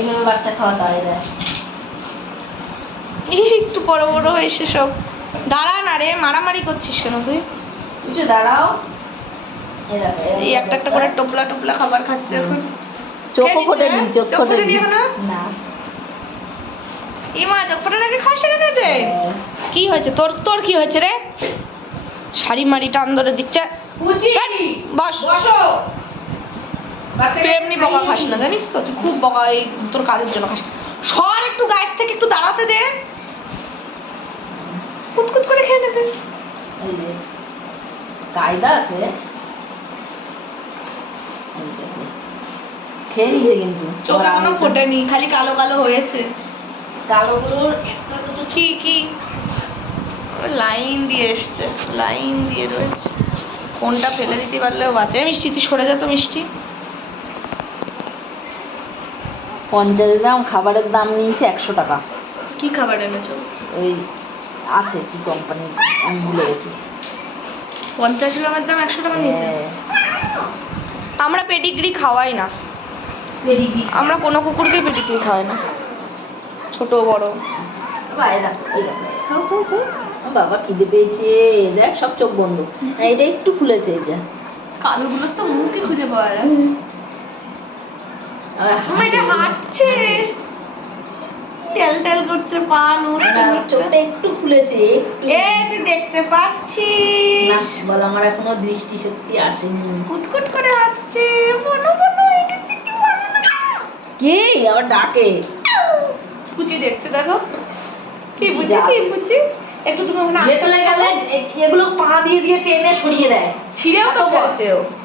এইভাবে বাচ্চা খাওয়াতে হয় দেখ এই একটু বড় বড় হয়েছে সব দাঁড়া না রে মারামারি করছিস কেন তুই? বুঝছ দাঁড়াও। এই একটা একটা করে টোপলা টোপলা খাবার খাচ্ছে এখন। চোখও চোখ ফোটেনি ফোটেনি না এই মা চোখ ফোটে নাকি খাওয়া সেরে গেছে হ্যাঁ। কি হয়েছে? তোর তোর কি হয়েছে রে? শাড়ি মারি টান ধরে দিচ্ছে। বস। বসো। তুই এমনি বকা খাস না জানিস তো? তুই খুব বকা এই তোর কাজের জন্য খাস। সর একটু গায়ের থেকে একটু দাঁড়াতে দে। কুতকুত করে খেয়ে নেবে। কায়দা আছে। খেয়ে নিছে কিন্তু। চোখে আবার কোনো ফোটেনি খালি কালো কালো হয়েছে। কালোগুলোর একটা দুটো কি কি? লাইন দিয়ে এসছে লাইন দিয়ে রয়েছে। ফোনটা ফেলে দিতে পারলেও বাঁচে। মিষ্টি তুই সরে যা তো মিষ্টি। পঞ্চাশ গ্রাম খাবারের দাম নিয়েছে একশো টাকা। কি খাবার এনেছো? ওই আছে কি কোম্পানি আমি ভুলে গেছি। পঞ্চাশ গ্রামের দাম একশো টাকা নিয়েছে? হ্যাঁ। আমরা পেডিগ্রি খাওয়াই না। পেডিগ্রি। আমরা কোনো কুকুরকেই পেডিগ্রি খাওয়াই না। ছোট বড়। বাবা, খিদে পেয়েছে। দেখ সব চোখ বন্ধ। এটা একটু খুলেছে এই যে। কালোগুলোর তো মুখই খুঁজে পাওয়া যাচ্ছে। এটা হাঁটছে। টেল টেল করছে পা নষ্ট না, করছে চোখটা একটু খুলেছে এ তুই দেখতে পাচ্ছিস। বল আমার এখনও দৃষ্টি সত্যি আসেনি। কুটকুট করে হাঁটছে। কি কে? আবার ডাকে। পুচি দেখছে দেখো। কি বুঝি কি বুঝি একটু তুমি ওখানে ভেতরে গেলে এগুলো পা দিয়ে দিয়ে টেনে সরিয়ে দেয়। ছিঁড়েও তো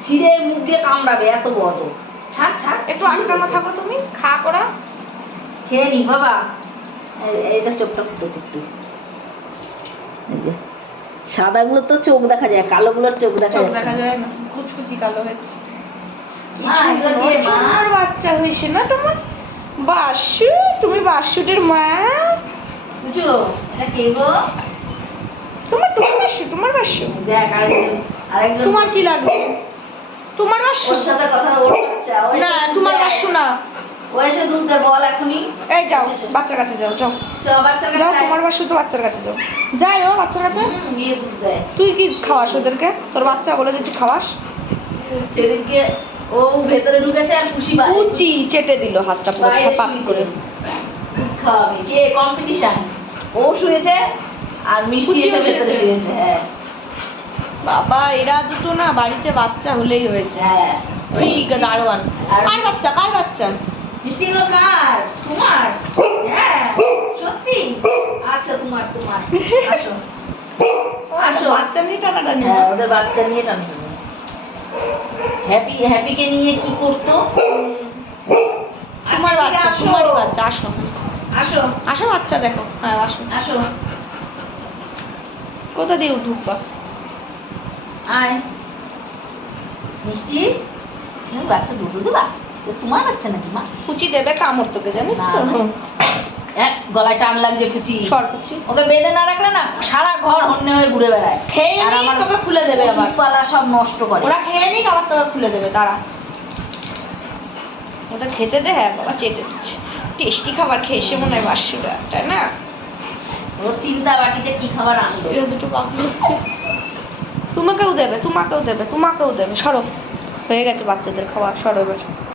ছিঁড়ে মুখ দিয়ে কামড়াবে এত বড়। ছাড় ছাড়। একটু আটকানো থাকো তুমি। খা করা খেয়ে নি বাবা। এইটা চোখটা ফুটেছে একটু। সাদাগুলো তো চোখ দেখা যায় কালোগুলোর চোখ দেখা যাচ্ছে। দেখা যায় না। কুচকুচি কালো হয়েছে। মা, এগুলো দিয়ে মা। তোমার বাচ্চা হয়েছে না তোমার? বাসু তুমি বাসুটের মা। বুঝছ? এটা কে গো? তোমার তোমার বাসু তোমার বাসু। দেখ আরেকজন আরেকজন। তোমার কি লাগবে? তোমার বাসু ওর সাথে কথা বাচ্চা না তোমার দুধ দেয়। বাসু না ও এসে বল এখনই। এই যাও বাচ্চার কাছে যাও যাও। যাও তোমার বাসু তো বাচ্চার কাছে যাও। যাই ও বাচ্চার কাছে। গিয়ে দুধ দেয়। তুই কি খাওয়াস ওদেরকে? তোর বাচ্চা বলে যে তুই খাওয়াস? সেদিনকে ও ভেতরে ঢুকেছে আর খুশি কুচি চেটে দিল হাতটা পুরো ছাপাক করে। খাওয়াবে। কে? কম্পিটিশন ও শুয়েছে আর মিষ্টি এসে ভেতরে। শুয়েছে হ্যাঁ। বাবা এরা দুটো না বাড়িতে বাচ্চা হলেই হয়েছে। হ্যাঁ। ওই দারোয়ান। কার বাচ্চা কার বাচ্চা? মিষ্টিগুলো কার? তোমার? হ্যাঁ সত্যি? আচ্ছা তোমার তোমার। আসো। আসো। বাচ্চা নিয়ে টানাটানি। হ্যাঁ ওদের বাচ্চা নিয়ে টানতে হ্যাপি হ্যাপিকে নিয়ে কি করতো? তোমার আচ্ছা, বাচ্চা তোমারই আসো। বাচ্চা আসো। আসো। আসো বাচ্চা দেখো। হ্যাঁ আসো। আসো। কোথা দিয়ে ঢুকবা আয়। মিষ্টি? তুমি বাচ্চা দুটো দেবা। তোমার বাচ্চা নাকি মা? কুচি দেবে কামড় তোকে জানিস তো? না, না। এক গলায় টান লাগছে কুচি। সর ওকে বেঁধে না রাখলে না সারা ঘর হন্যে হয়ে ঘুরে বেড়ায়। খেয়ে আর তোকে খুলে দেবে আবার। ওষুধপালা সব নষ্ট করে। ওরা খেয়ে নিক আবার তোকে খুলে দেবে তারা ওদের খেতে দে হ্যাঁ বাবা চেটে দিচ্ছে। টেস্টি খাবার খেয়ে এসে মনে হয় তাই না? ওর চিন্তা বাটিতে কি খাবার আনবে? দুটো বাকি হচ্ছে। তোমাকেও দেবে তোমাকেও দেবে তোমাকেও দেবে। সরো। হয়ে গেছে বাচ্চাদের খাওয়া সরো এবার।